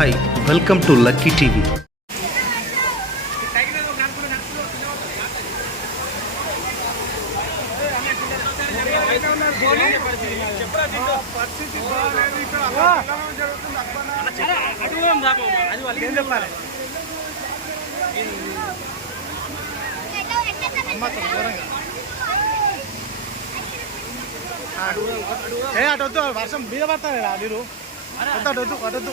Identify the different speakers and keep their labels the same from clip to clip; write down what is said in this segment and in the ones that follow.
Speaker 1: Hi welcome to lucky TV.
Speaker 2: ఏ అటు వద్దు వర్షం మీద పడతాను రా నీరు. వద్దు అటు అటు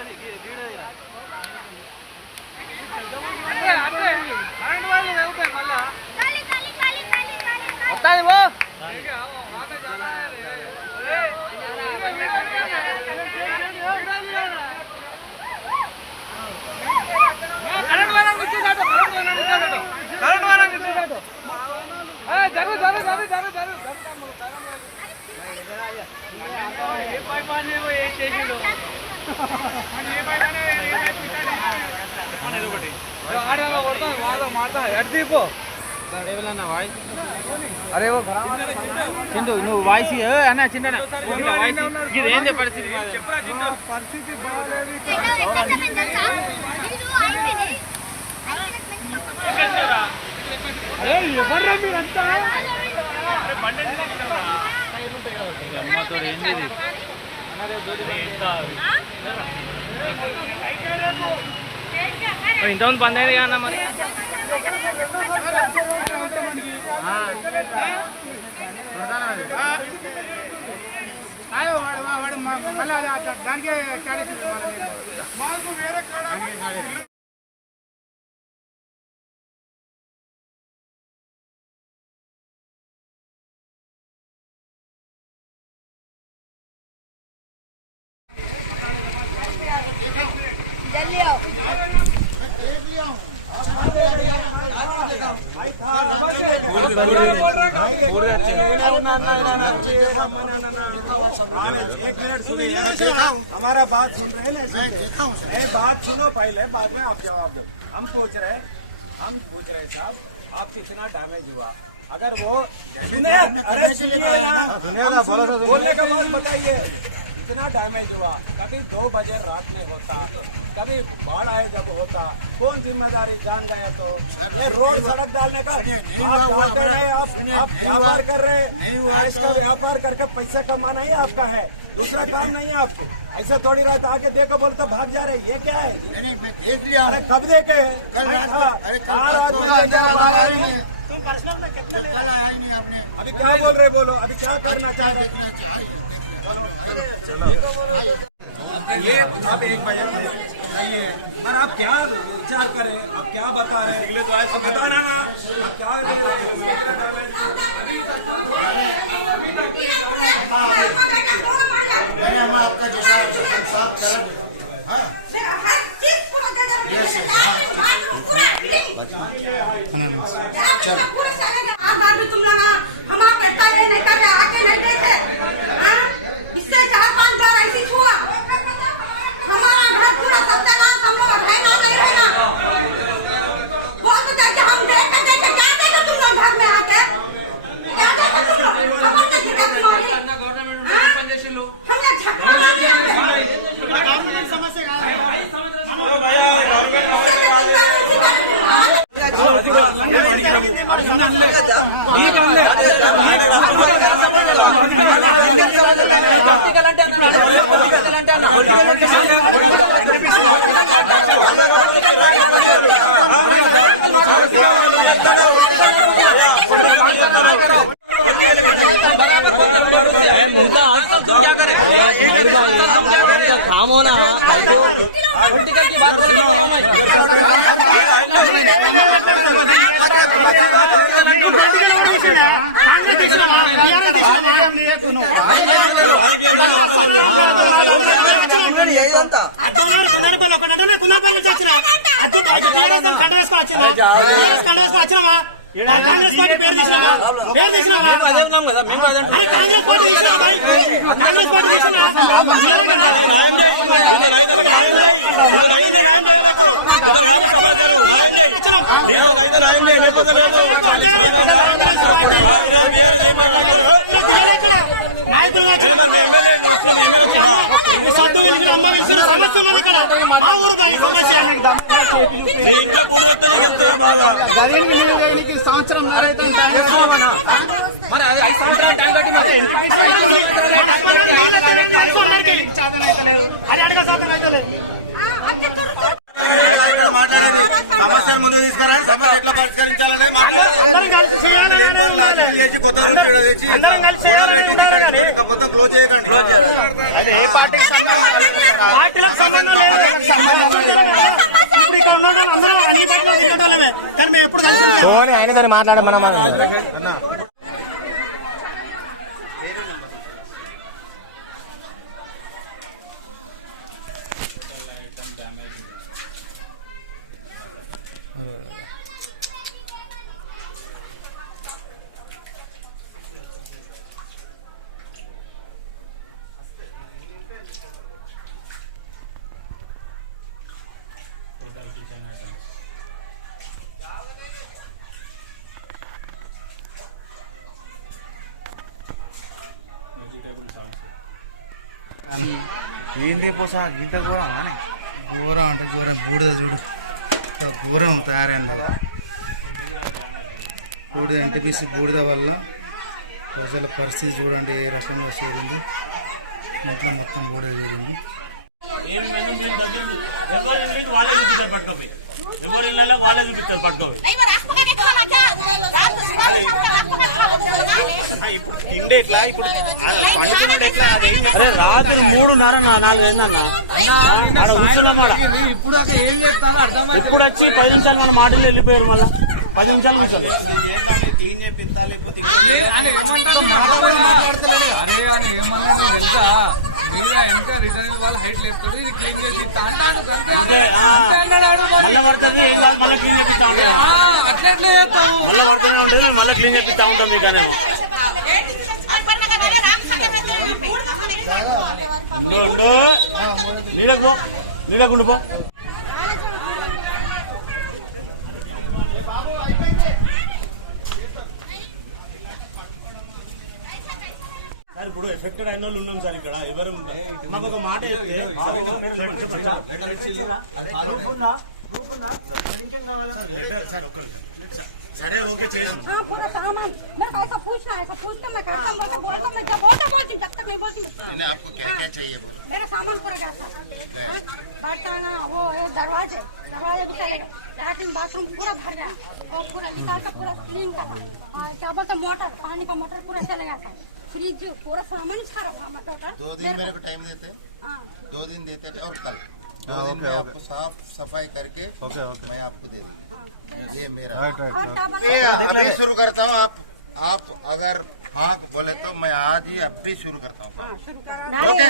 Speaker 3: అరే ఓ చింటూ నువ్వు వాయిస్ అన్న చిన్న ఇది ఏంది పరిస్థితి
Speaker 2: పరిస్థితి బాగాలేదు అరే ఎవర్రా మీరంతా?
Speaker 3: అమ్మతో ఏంది ఇంతమంది బంద్ అయింది కదా మరి?
Speaker 2: దానికే కాడేసింది మాకు వేరే
Speaker 4: కాడ
Speaker 5: हमारा बात सुन रहे हैं ना बात सुनो पहले बाद में आप जवाब दो हम पूछ रहे हम पूछ रहे साहब आप कितना डैमेज हुआ? अगर वो सुने अरे सुनिए ना बोलने का बात बताइए कितना डैमेज हुआ? कभी दो बजे रात में होता कभी बाढ़ आए जब होता कौन ज़िम्मेदारी जान गए तो? ये रोड सड़क डालने का आप डालते रहे आप आप व्यापार कर रहे हैं इसका व्यापार करके पैसा कमाना ही आपका है दूसरा काम नहीं है आपको। ऐसा थोड़ी रात आके देखो बोल तो भाग जा रहे ये क्या है?
Speaker 6: देख
Speaker 5: अरे कब देखे? हाँ,
Speaker 6: ही ही?
Speaker 5: अभी क्या बोल रहे बोलो अभी क्या करना चाह रहे? ये आप एक बजे आइए पर आप क्या विचार करें? आप क्या बता रहे हैं? अब बताना। ना आप क्या
Speaker 7: వచ్చినా. అద్దె టీఆర్ఎస్ కండ వేసుకొని. టీఆర్ఎస్ కండ వేసుకొని వచ్చినావా?
Speaker 2: అదే ఉన్నాం కదా మేము అదే
Speaker 7: అరే కాంగ్రెస్ పార్టీ తీసినావా? కాంగ్రెస్ పార్టీ తీసినావా? నాయకులుగా వచ్చిన ఈ సొంత వీళ్ళకి అమ్మ ఇచ్చిన సమస్య ఉంది ఇక్కడ. ఆ ఊరు బయట సమస్య.
Speaker 2: సంవత్సరం మరి అది ఐదు సంవత్సరాలు టైం కట్టి మరి
Speaker 7: అది అడగ సాధన అయితే లేదు.
Speaker 5: మాట్లాడేది సమస్య ముందు తీసుకురండి సమస్య ఎట్లా పరిష్కరించాలని.
Speaker 7: అందరం కలిసి చేయాలనే ఉండాలి అందరం- కలిసి చేయాలనే ఉండాలి కానీ
Speaker 5: మొత్తం క్లోజ్ చేయకండి
Speaker 7: అది ఏ పార్టీకి పార్టీలకు సంబంధం లేదు ఇప్పుడు ఇక్కడ ఉన్న వాళ్ళు అందరూ అన్ని
Speaker 2: పోనీ ఆయన దాన్ని మాట్లాడమన్నా
Speaker 8: ఏంటే పోసా? గీత ఘోరం అని
Speaker 6: ఘోరం అంటే ఘోరం. బూడిద చూడు. ఘోరం తయారైంది. కదా బూడిద ఎన్టీపీసీ బూడిద వల్ల ప్రజల పరిస్థితి చూడండి ఏ రకంగా చేరింది. ఇంట్లో మొత్తం బూడిద చేరింది
Speaker 7: పట్టుకోవాలి ఇప్పుడు ఇప్పుడు
Speaker 2: అరే రాత్రి మూడున్నర నాలుగు అయిందన్నా ఆడ కూర్చున్నామాడ
Speaker 9: ఇప్పుడు
Speaker 2: వచ్చి పది నిమిషాలు మన మాటలు వెళ్ళిపోయారు మళ్ళీ. పది నిమిషాలు కూర్చోండి. మళ్ళీ మళ్ళీ క్లీన్ చేపిస్తా ఉంటాం మీకనేమో. నీడకు నీడకుండు పో
Speaker 7: సార్ ఇప్పుడు ఎఫెక్టెడ్ అయిన వాళ్ళు ఉన్నాం సార్ ఇక్కడ ఎవరు మాకు ఒక మాట చెప్తే సరే
Speaker 10: हाँ पूरा सामान। मैं ऐसा पूछना ऐसा मैं करता बोलता बोलता मैं जब बोलता बोलती जब तक नहीं बोलती।
Speaker 6: आपको क्या क्या हाँ। चाहिए
Speaker 10: मेरा सामान पूरा हाँ, वो दरवाजे। दरवाजे भी लैट्रिन बाथरूम पूरा भर गया। और पूरा निकाल का पूरा क्लीन करा क्या मोटर पानी का मोटर पूरा चला गया था। फ्रिज पूरा सामान सारा मतलब
Speaker 6: दो दिन मेरे को टाइम देते
Speaker 10: हाँ।
Speaker 6: दो दिन देते थे और कल। दो दिन में आपको साफ़ सफ़ाई करके मैं आपको दे दूँ ये मेरा
Speaker 10: और डबल
Speaker 6: ये अभी शुरू करता हूँ आप आप अगर हाँ बोले तो मैं आज ही अब भी शुरू करता हूँ ओके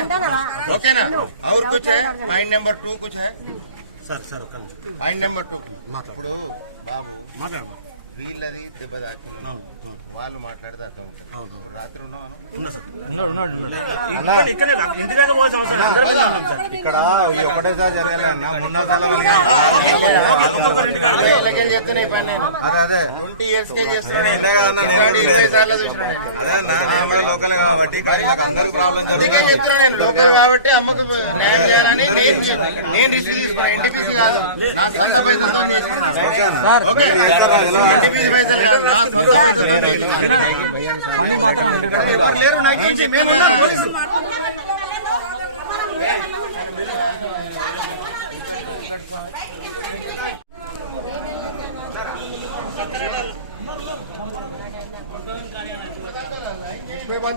Speaker 6: ओके ना और कुछ है माइंड नंबर टू कुछ है
Speaker 7: సార్ సార్ ఒక
Speaker 6: మైండ్ నెంబర్ టూ ఇప్పుడు బాబు
Speaker 7: మాట్లాడు
Speaker 6: వీళ్ళది దెబ్బ తాకింది వాళ్ళు మాట్లాడితే అర్థం అవుతుంది. రాత్రి ఉన్నావా?
Speaker 7: ఇక్కడే ఉన్నాం
Speaker 5: ఈ ఒకటేసారి జరగాలి అన్న. మొన్న అదే అదే.
Speaker 6: ట్వంటీ ఇయర్స్
Speaker 5: అన్న లోకల్ కాబట్టి
Speaker 6: లోకల్ కాబట్టి అమ్మకు న్యాయం చేయాలని నేను నేను రిస్క్ తీసుకున్నాను ఎన్టీపీసీ కాదు. నాకు ఖర్చు పైసలు తీసుకున్నాను. ఓకే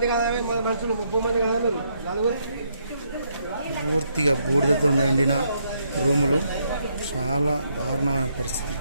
Speaker 6: ఎన్టీపీసీ పైసలు మనుషులు
Speaker 7: ఎవరు మంది నాకు ఇచ్చి మేమున్నాం
Speaker 6: పూర్తిగా బూడిద నిండిన
Speaker 11: రూములు చాలా దారుణమైన పరిస్థితి.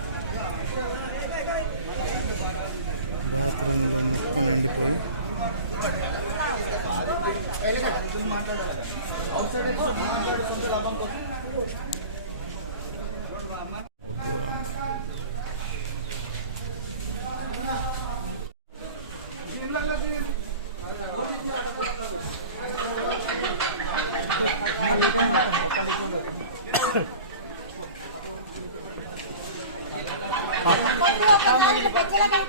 Speaker 10: Gracias.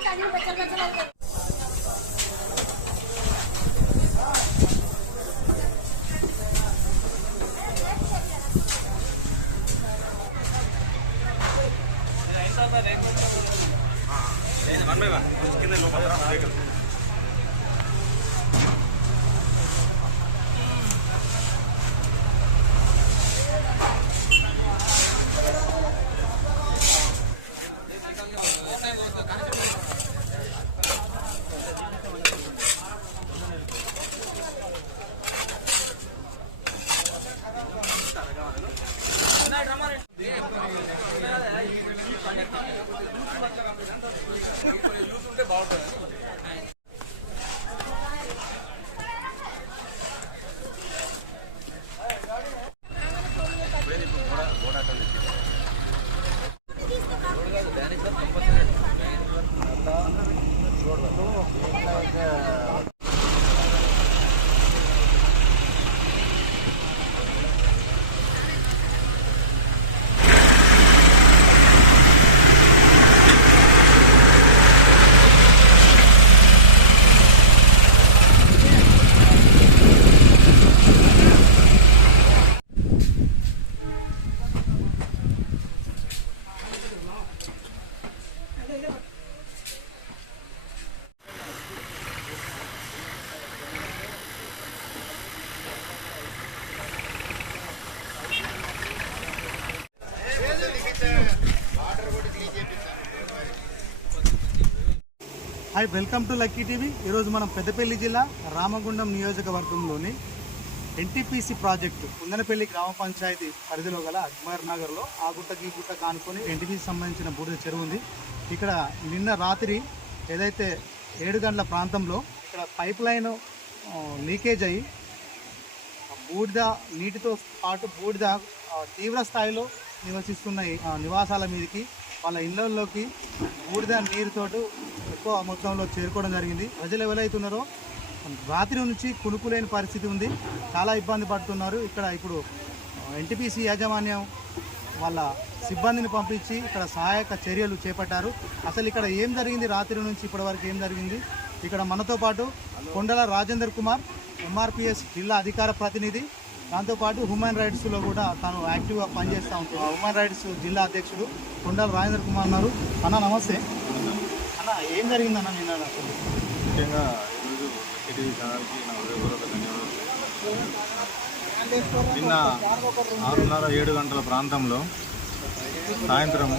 Speaker 10: 你那个。
Speaker 1: hi welcome to lucky TV. ఈరోజు మనం పెద్దపల్లి జిల్లా రామగుండం నియోజకవర్గంలోని ఎన్టీపీసీ ప్రాజెక్టు కుందనపల్లి గ్రామ పంచాయతీ పరిధిలో గల అక్బర్ నగర్లో ఆ గుట్టకి ఈ గుట్ట కానుకొని ఎన్టీపీసీ సంబంధించిన బూడిద చెరువు ఉంది. ఇక్కడ నిన్న రాత్రి ఏదైతే ఏడు గంటల ప్రాంతంలో ఇక్కడ పైప్ లైన్ లీకేజ్ అయ్యి బూడిద నీటితో పాటు బూడిద తీవ్ర స్థాయిలో నివసిస్తున్న నివాసాల మీదకి వాళ్ళ ఇళ్ళలోకి బూడిద నీరుతోటి ఎక్కువ మొత్తంలో చేరుకోవడం జరిగింది. ప్రజలు ఎవరైతే ఉన్నారో రాత్రి నుంచి కునుకులేని పరిస్థితి ఉంది. చాలా ఇబ్బంది పడుతున్నారు. ఇక్కడ ఇప్పుడు ఎన్టీపీసీ యాజమాన్యం వాళ్ళ సిబ్బందిని పంపించి ఇక్కడ సహాయక చర్యలు చేపట్టారు. అసలు ఇక్కడ ఏం జరిగింది? రాత్రి నుంచి ఇప్పటివరకు ఏం జరిగింది? ఇక్కడ మనతో పాటు కొండల రాజేందర్ కుమార్ ఎంఆర్పిఎస్ జిల్లా అధికార ప్రతినిధి దాంతోపాటు హ్యూమన్ రైట్స్లో కూడా తను యాక్టివ్గా పనిచేస్తూ ఉంటుంది హ్యూమన్ రైట్స్ జిల్లా అధ్యక్షుడు కొండల రాజేంద్ర కుమార్ అన్నారు అన్న నమస్తే. అన్న ఏం జరిగిందన్న నిన్న అసలు
Speaker 8: ముఖ్యంగా ఈరోజు ఎన్టీవీ ఛానల్కి నా హృదయపూర్వక ధన్యవాదాలు. నిన్న ఆరున్నర ఏడు గంటల ప్రాంతంలో సాయంత్రము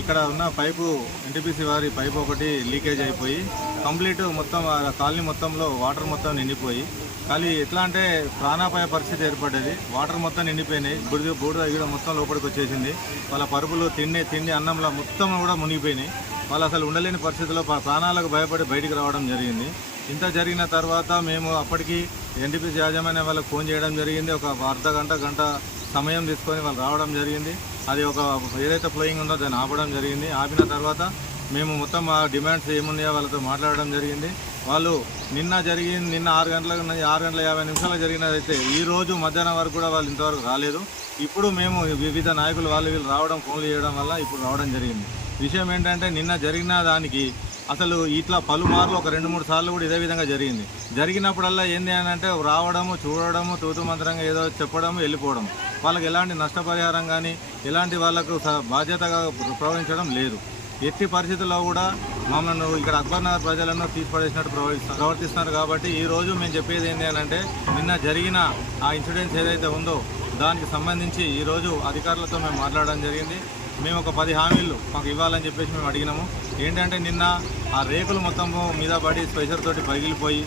Speaker 8: ఇక్కడ ఉన్న పైపు ఎన్టీపీసీ వారి పైపు ఒకటి లీకేజ్ అయిపోయి కంప్లీట్ మొత్తం కాలనీ మొత్తంలో వాటర్ మొత్తం నిండిపోయి కానీ ఎట్లా అంటే ప్రాణాపాయ పరిస్థితి ఏర్పడ్డది. వాటర్ మొత్తం నిండిపోయినాయి. బుడిద బూడిద గిడ మొత్తం లోపలికి వచ్చేసింది. వాళ్ళ పరుపులు తిండి తిండి అన్నంలో మొత్తం కూడా మునిగిపోయినాయి. వాళ్ళు అసలు ఉండలేని పరిస్థితిలో ప్రాణాలకు భయపడి బయటికి రావడం జరిగింది. ఇంత జరిగిన తర్వాత మేము అప్పటికి ఎన్టీపీసీ యాజమాన్యం వాళ్ళకి ఫోన్ చేయడం జరిగింది. ఒక అర్ధ గంట గంట సమయం తీసుకొని వాళ్ళు రావడం జరిగింది. అది ఒక ఏదైతే ఫ్లోయింగ్ ఉందో దాన్ని ఆపడం జరిగింది. ఆపిన తర్వాత మేము మొత్తం ఆ డిమాండ్స్ ఏమున్నాయో వాళ్ళతో మాట్లాడడం జరిగింది. వాళ్ళు నిన్న జరిగింది నిన్న ఆరు గంటల ఆరు గంటల యాభై నిమిషాలకు జరిగినదైతే ఈరోజు మధ్యాహ్నం వరకు కూడా వాళ్ళు ఇంతవరకు రాలేదు. ఇప్పుడు మేము వివిధ నాయకులు వాళ్ళు వీళ్ళు రావడం ఫోన్లు చేయడం వల్ల ఇప్పుడు రావడం జరిగింది. విషయం ఏంటంటే నిన్న జరిగిన దానికి అసలు ఇట్లా పలుమార్లు ఒక రెండు మూడు సార్లు కూడా ఇదే విధంగా జరిగింది. జరిగినప్పుడల్లా ఏంది అని అంటే రావడము చూడడము తూతు మంత్రంగా ఏదో చెప్పడము వెళ్ళిపోవడం. వాళ్ళకి ఎలాంటి నష్టపరిహారం కానీ ఎలాంటి వాళ్ళకు బాధ్యతగా ప్రవహించడం లేదు. ఎట్టి పరిస్థితుల్లో కూడా మమ్మల్ని ఇక్కడ అక్బర్ నగర్ ప్రజలను తీసిపడేసినట్టు ప్రవర్తిస్తున్నారు ప్రవర్తిస్తున్నారు కాబట్టి ఈ రోజు మేము చెప్పేది ఏంటి అని అంటే నిన్న జరిగిన ఆ ఇన్సిడెంట్స్ ఏదైతే ఉందో దానికి సంబంధించి ఈరోజు అధికారులతో మేము మాట్లాడడం జరిగింది. మేము ఒక పది హామీలు మాకు ఇవ్వాలని చెప్పేసి మేము అడిగినాము. ఏంటంటే నిన్న ఆ రేకులు మొత్తం మీద పడి స్పెషర్ తోటి పగిలిపోయి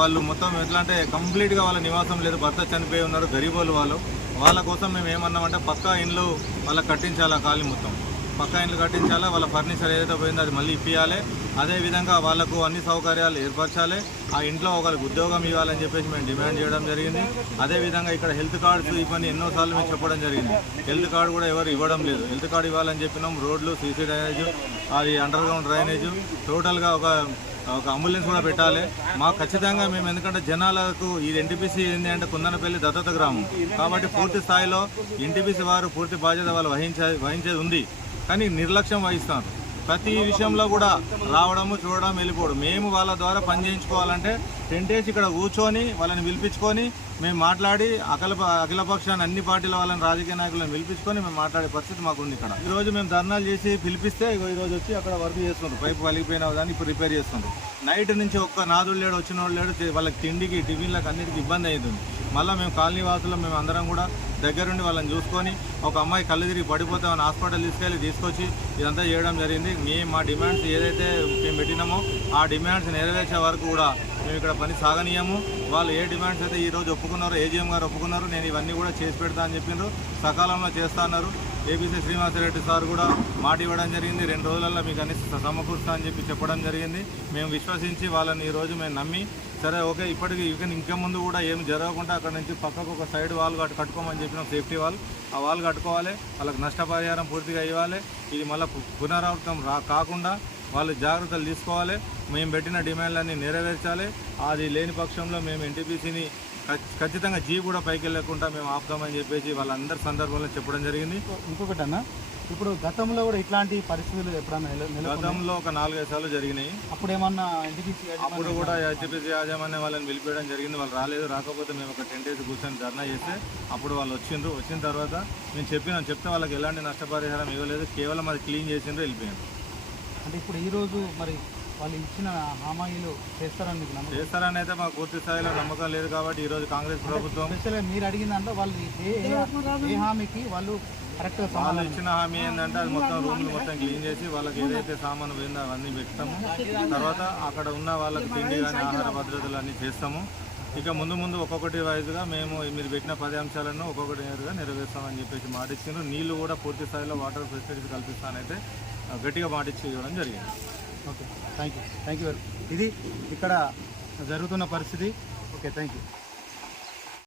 Speaker 8: వాళ్ళు మొత్తం ఎట్లా అంటే కంప్లీట్గా వాళ్ళ నివాసం లేదు భర్త చనిపోయి ఉన్నారు గరీబోలు వాళ్ళు. వాళ్ళ కోసం మేము ఏమన్నామంటే పక్కా ఇండ్లు వాళ్ళకి కట్టించాలా ఖాళీ మొత్తం. పక్క ఇండ్లు కట్టించాలి? వాళ్ళ ఫర్నిచర్ ఏదైతే పోయిందో అది మళ్ళీ ఇప్పించాలి అదేవిధంగా వాళ్ళకు అన్ని సౌకర్యాలు ఏర్పరచాలి. ఆ ఇంట్లో ఒకరికి ఉద్యోగం ఇవ్వాలని చెప్పేసి మేము డిమాండ్ చేయడం జరిగింది. అదేవిధంగా ఇక్కడ హెల్త్ కార్డ్స్ ఇవన్నీ ఎన్నోసార్లు మేము చెప్పడం జరిగింది. హెల్త్ కార్డు కూడా ఎవరు ఇవ్వడం లేదు. హెల్త్ కార్డు ఇవ్వాలని చెప్పినాం. రోడ్లు సీసీ డ్రైనేజ్ అది అండర్ గ్రౌండ్ డ్రైనేజ్ టోటల్గా ఒక ఒక అంబులెన్స్ కూడా పెట్టాలి. మాకు ఖచ్చితంగా మేము ఎందుకంటే జనాలకు ఈ ఎన్టీపీసీ ఏంటి అంటే కుందనపల్లి దత్తత గ్రామం. కాబట్టి పూర్తి స్థాయిలో ఎన్టీపీసీ వారు పూర్తి బాధ్యత వాళ్ళు వహించే వహించేది ఉంది. కానీ నిర్లక్ష్యం వహిస్తారు. ప్రతి విషయంలో కూడా రావడము చూడడం వెళ్ళిపోవడం. మేము వాళ్ళ ద్వారా పని చేయించుకోవాలంటే టెంట్ వేసి ఇక్కడ కూర్చొని వాళ్ళని పిలిపించుకొని మేము మాట్లాడి అఖిల అఖిలపక్షాన్ని అన్ని పార్టీల వాళ్ళని రాజకీయ నాయకులను పిలిపించుకొని మేము మాట్లాడే పరిస్థితి మాకుంది ఇక్కడ. ఈరోజు మేము ధర్నాలు చేసి పిలిపిస్తే ఇగో వచ్చి అక్కడ వర్క్ చేస్తున్నారు పైపు పలిగిపోయిన దాన్ని ఇప్పుడు రిపేర్ చేస్తున్నారు నైట్ నుంచి ఒక్క నాదుడు లేడు వచ్చిన వాళ్ళు లేడు వాళ్ళకి తిండికి టిఫిన్లకు అన్నిటికీ ఇబ్బంది అవుతుంది. మళ్ళీ మేము కాలనీ వాసులు మేము అందరం కూడా దగ్గరుండి వాళ్ళని చూసుకొని ఒక అమ్మాయి కళ్ళు తిరిగి పడిపోతే హాస్పిటల్ తీసుకెళ్ళి తీసుకొచ్చి ఇదంతా చేయడం జరిగింది. మేము మా డిమాండ్స్ ఏదైతే మేము పెట్టినామో ఆ డిమాండ్స్ నెరవేర్చే వరకు కూడా మేము ఇక్కడ పని సాగనీయము. వాళ్ళు ఏ డిమాండ్స్ అయితే ఈ రోజు ఒప్పుకున్నారో ఏజీఎం గారు ఒప్పుకున్నారు నేను ఇవన్నీ కూడా చేసి పెడతా అని చెప్పిండ్రు. సకాలంలో చేస్తా అన్నారు. ఏబీసీ శ్రీనివాసరెడ్డి సార్ కూడా మాట ఇవ్వడం జరిగింది. రెండు రోజులలో మీకు అన్ని సమకూరుస్తా అని చెప్పి చెప్పడం జరిగింది. మేము విశ్వసించి వాళ్ళని ఈ రోజు మేము నమ్మి సరే ఓకే ఇప్పటికి ఇక ఇంకా ముందు కూడా ఏమి జరగకుండా అక్కడ నుంచి పక్కకు ఒక సైడ్ వాల్ కట్టు కట్టుకోమని చెప్పినాం సేఫ్టీ వాల్. ఆ వాల్ కట్టుకోవాలి వాళ్ళకి నష్టపరిహారం పూర్తిగా ఇవ్వాలి. ఇది మళ్ళీ పునరావృతం రా కాకుండా వాళ్ళు జాగ్రత్తలు తీసుకోవాలి. మేము పెట్టిన డిమాండ్లన్నీ నెరవేర్చాలి. అది లేని పక్షంలో మేము ఎన్టీపీసీని ఖచ్చితంగా జీ కూడా పైకి వెళ్ళకుండా మేము ఆపుతామని చెప్పేసి వాళ్ళందరి సందర్భంలో చెప్పడం జరిగింది.
Speaker 1: ఇంకొకటి అన్న ఇప్పుడు గతంలో కూడా ఇట్లాంటి పరిస్థితులు ఎప్పుడన్నా?
Speaker 8: గతంలో ఒక నాలుగైదు సార్లు జరిగినాయి.
Speaker 1: అప్పుడు ఏమన్నా ఎన్టీపీసీ
Speaker 8: అప్పుడు కూడా హెచ్పిసి యాజమాన్యం వాళ్ళని పిలిపేయడం జరిగింది. వాళ్ళు రాలేదు. రాకపోతే మేము ఒక టెన్ డేస్ కూర్చొని ధర్నా చేస్తే అప్పుడు వాళ్ళు వచ్చిండ్రు. వచ్చిన తర్వాత మేము చెప్పినాం. చెప్తే వాళ్ళకి ఎలాంటి నష్టపరిహారం ఇవ్వలేదు. కేవలం అది క్లీన్ చేసిండ్రు వెళ్ళిపోయారు
Speaker 1: అంటే ఇప్పుడు ఈ రోజు మరి వాళ్ళు ఇచ్చిన హామీలు చేస్తారని మీకు నమ్మకం?
Speaker 8: చేస్తారని అయితే మాకు పూర్తి స్థాయిలో నమ్మకం లేదు కాబట్టి ఈ రోజు కాంగ్రెస్ ప్రభుత్వం
Speaker 1: స్పెషల్గా మీరు అడిగిన దాంట్లో వాళ్ళు ఏ హామీకి వాళ్ళు కరెక్ట్గా
Speaker 8: వాళ్ళు ఇచ్చిన హామీ ఏంటంటే అది మొత్తం రూమ్లు మొత్తం క్లీన్ చేసి వాళ్ళకి ఏదైతే సామాను పోయిందో అవన్నీ పెడతాము. తర్వాత అక్కడ ఉన్న వాళ్ళకి తిండి కానీ ఆహార భద్రతలు అన్నీ చేస్తాము. ఇక ముందు ముందు ఒక్కొక్కటి వైజ్గా మేము మీరు పెట్టిన పది అంశాలను ఒక్కొక్కటి నేరుగా నెరవేర్స్తామని చెప్పేసి మాట ఇచ్చిండ్రు నీళ్ళు కూడా పూర్తి స్థాయిలో వాటర్ ఫెసిలిటీస్ కల్పిస్తానైతే గట్టిగా మాట ఇచ్చి ఇవ్వడం జరిగింది.
Speaker 1: Okay thank you thank you ఇది ఇక్కడ జరుగుతున్న పరిస్థితి. Okay thank you